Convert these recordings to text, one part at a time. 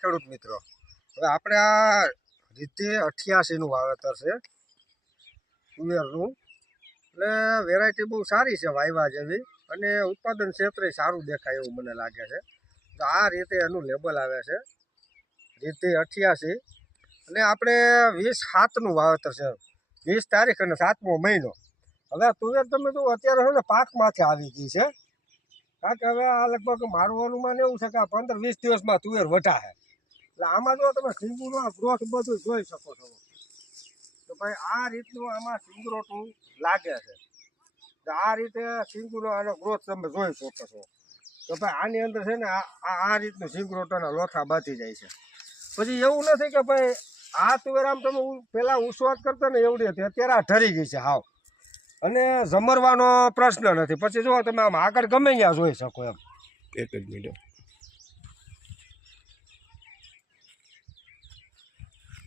ખેડૂત મિત્રો, હવે આપણે આ રીતે 88નું વાવેતર છે તુવેરનું. એટલે વેરાયટી બહુ સારી છે વાયવા જેવી, અને ઉત્પાદન ક્ષેત્રે સારું દેખાય એવું મને લાગે છે. તો આ રીતે એનું લેબલ આવે છે રીતે 88, અને આપણે 20/7નું વાવેતર છે, 20 તારીખ અને 7મો મહિનો. હવે તુવેર તમે જો અત્યારે છે ને પાકમાંથી આવી ગઈ છે, કારણ કે હવે આ લગભગ મારું અનુમાન એવું છે કે આ 15-20 દિવસમાં તુવેર વઢાશે. એટલે આમાં જો તમે સિંગુનો ગ્રોથ બધું જોઈ શકો છો. તો ભાઈ આ રીતનું આમાં સિંગરોટું લાગે છે. તો આ રીતે સિંગુનો આનો ગ્રોથ તમે જોઈ શકો છો. તો ભાઈ આની અંદર છે ને આ રીતનું સિંગરોટાના લોથા બાંધી જાય છે. પછી એવું નથી કે ભાઈ આ તુવેર આમ તમે પહેલાં ઉસવાટ કરતા ને એવડી હતી, અત્યારે આ ઠરી ગઈ છે હાવ, અને જમરવાનો પ્રશ્ન નથી. પછી જો તમે આમ આગળ ગમે ત્યાં જોઈ શકો એમ. એક જ મિનિટ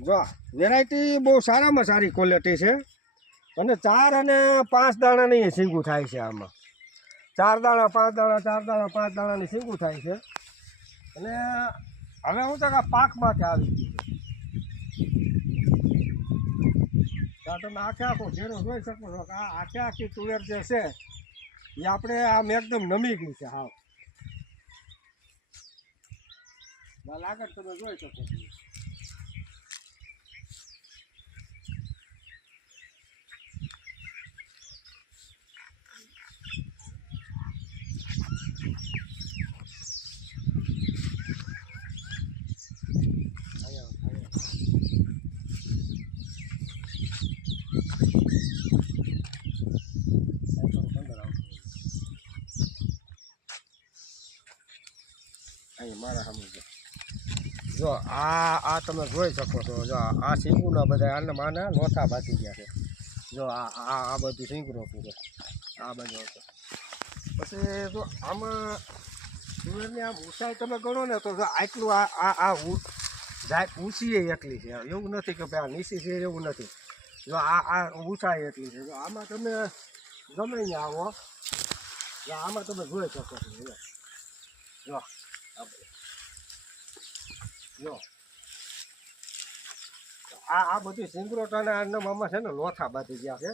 જો વેરાયટી બહુ સારામાં સારી ક્વોલિટી છે, અને 4 અને 5 દાણાની સિંગું થાય છે આમાં. 4 દાણા 5 દાણા 4 દાણા 5 દાણાની સિંગું થાય છે. અને હવે હું તો પાકમાંથી આવી ગયું છે. તમે આખે આખો ઘેરો જોઈ શકો છો કે આ આખે આખી તુવેર જે છે એ આપણે આમ એકદમ નમી ગઈ છે હાવ. આગળ તમે જોઈ શકો છો. મારા સામે જો આ તમે જોઈ શકો છો. જો આ સિંગુના બધા આને માને લોથા બાંધી ગયા છે. જો આ બધું સિંગરો છે આ બધું. પછી જો આમાં તુવેરની આમ ઊંચાઈ તમે ગણો ને તો આટલું આ જાય ઊંચી એટલી છે. એવું નથી કે ભાઈ આ નીચી છે એવું નથી. જો આ ઊંચાઈ એટલી છે. જો આમાં તમે ગમે ત્યાં આવો, આમાં તમે જોઈ શકો છો. જો જો આ બધી સિંગરોટાના આમાં છે ને લોથા બાંધી ગયા છે,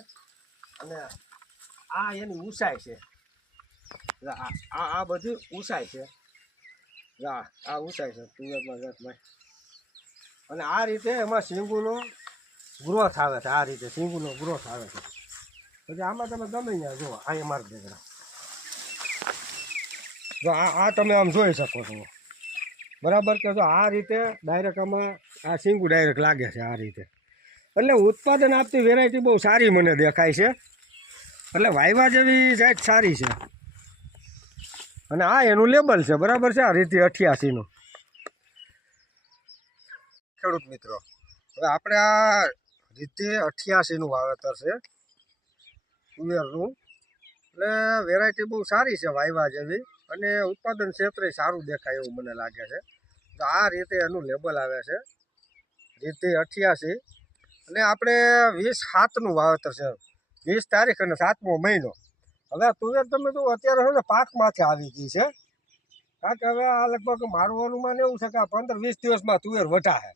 અને આ એની ઊંચાઈ છે. આ બધી ઊંચાઈ છે. આ ઊંચાઈ છે તુવેરમાં ભાઈ. અને આ રીતે એમાં સિંગુનો ગ્રોથ આવે છે. આ રીતે સિંગુનો ગ્રોથ આવે છે. પછી આમાં તમે ગમે ત્યાં જુઓ, અહીંયા મારી દેખડા જો આ તમે આમ જોઈ શકો છો બરાબર. કે જો આ રીતે ડાયરેક્ટ આમાં આ સિંગુ ડાયરેક્ટ લાગે છે આ રીતે. એટલે ઉત્પાદન આપતી વેરાયટી બહુ સારી મને દેખાય છે. એટલે વાયવા જેવી જાત સારી છે. અને આ એનું લેબલ છે બરાબર છે, આ રીતે 88નું. ખેડૂત મિત્રો, હવે આપણે આ રીતે 88નું વાવેતર છે તુવેરનું. એટલે વેરાયટી બહુ સારી છે વાયવા જેવી, અને ઉત્પાદન ક્ષેત્રે સારું દેખાય એવું મને લાગે છે. તો આ રીતે એનું લેબલ આવે છે રીતે 88, અને આપણે 20/7નું વાવેતર છે, 20 તારીખ અને 7મો મહિનો. હવે તુવેર તમે જો અત્યારે છે ને પાકમાંથી આવી ગઈ છે, કારણ કે હવે આ લગભગ મારું અનુમાન એવું છે કે આ 15-20 દિવસમાં તુવેર વઢાશે.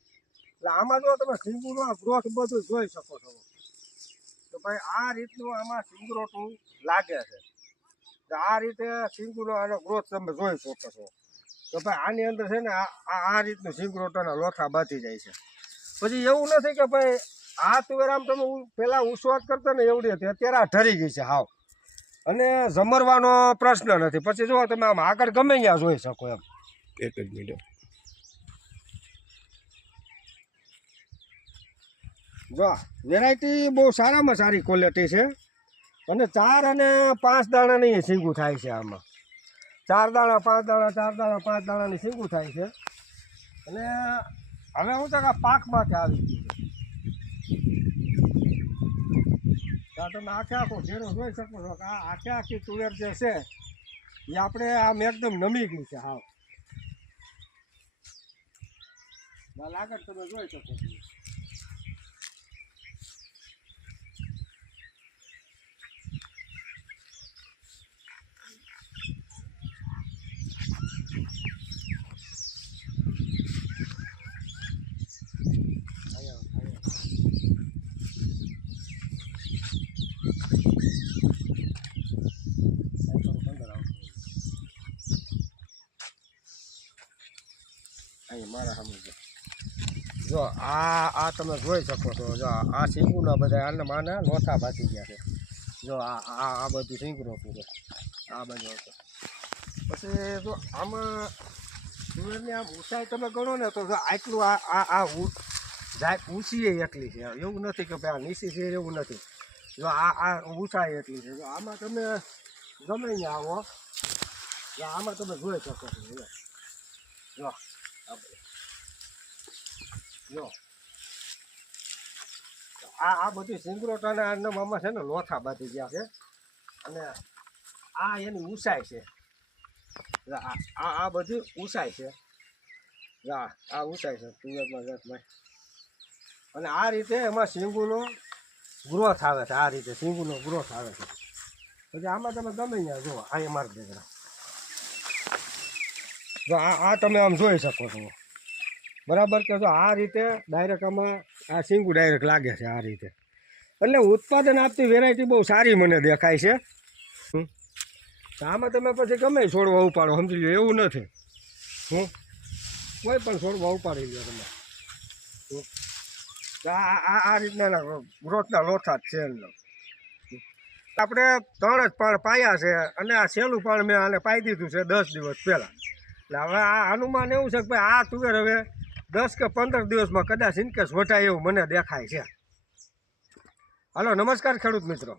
એટલે આમાં જો તમે સિંગુનો ગ્રોથ બધું જોઈ શકો છો. તો ભાઈ આ રીતનું આમાં સિંગરોટું લાગે છે. તો આ રીતે સિંગુનો આનો ગ્રોથ તમે જોઈ શકો છો. તો ભાઈ આની અંદર છે ને આ રીતનું સિંગરોટાના લોથા બાંધી જાય છે. પછી એવું નથી કે ભાઈ આ તુવેર આમ તમે પહેલાં ઉસવાટ કરતા ને એવડી હતી, અત્યારે આ ઠરી ગઈ છે હાવ, અને જમરવાનો પ્રશ્ન નથી. પછી જો તમે આમ આગળ ગમે ત્યાં જોઈ શકો એમ. એક જ મિનિટ જો વેરાયટી બહુ સારામાં સારી ક્વોલિટી છે, અને 4 અને 5 દાણાની સિંગું થાય છે આમાં. 4 દાણા 5 દાણા 4 દાણા 5 દાણાની સિંગું થાય છે. અને હવે હું તો પાકમાંથી આવી ગયું છે. તમે આખે આખો ઘેરો જોઈ શકો છો કે આ આખે આખી તુવેર જે છે એ આપણે આમ એકદમ નમી ગઈ છે હાવ. આગળ તમે જોઈ શકો છો. અહીં મારા સામે જો આ તમે જોઈ શકો છો. જો આ સિંગુના બધા આને માના લોથા બાકી ગયા છે. જો આ બધું સિંગરો છે આ બધું. પછી જો આમાં તુવેરની આમ ઊંચાઈ તમે ગણો ને તો જો આટલું આ જાય ઊંચી એટલી છે. એવું નથી કે ભાઈ આ નીચી છે એવું નથી. જો આ ઊંચાઈ એટલી છે. જો આમાં તમે ગમે ને આવો જો આમાં તમે જોઈ શકો છો. જો જો આ બધી સિંગરોટાના આમાં છે ને લોથા બાંધી ગયા છે. અને આ એની ઊંચાઈ છે. આ બધી ઊંચાઈ છે. આ ઊંચાઈ છે તુવેરમાં જાતમાં. અને આ રીતે એમાં સિંગુનો ગ્રોથ આવે છે. આ રીતે સિંગુનો ગ્રોથ આવે છે. પછી આમાં તમે ગમે ત્યાં જુઓ આ મારી દીકરા જો આ તમે આમ જોઈ શકો છો બરાબર. કે જો આ રીતે ડાયરેક્ટ આમાં આ સિંગુ ડાયરેક્ટ લાગે છે આ રીતે. એટલે ઉત્પાદન આપતી વેરાયટી બહુ સારી મને દેખાય છે. આમાં તમે પછી ગમે છોડવા ઉપાડો સમજી લો એવું નથી. કોઈ પણ છોડવા ઉપાડી લો તમે. આ રીતના ગ્રોથના લોથા જ છે. આપણે 3 જ પાણ પાયા છે અને આ સહેલું પાણ મેં આને પાઈ દીધું છે 10 દિવસ પહેલાં. એટલે હવે આ અનુમાન એવું છે કે ભાઈ આ તુવેર હવે 10 કે 15 દિવસમાં કદાચ ઇનકેસ વટાય એવું મને દેખાય છે. હાલો નમસ્કાર ખેડૂત મિત્રો.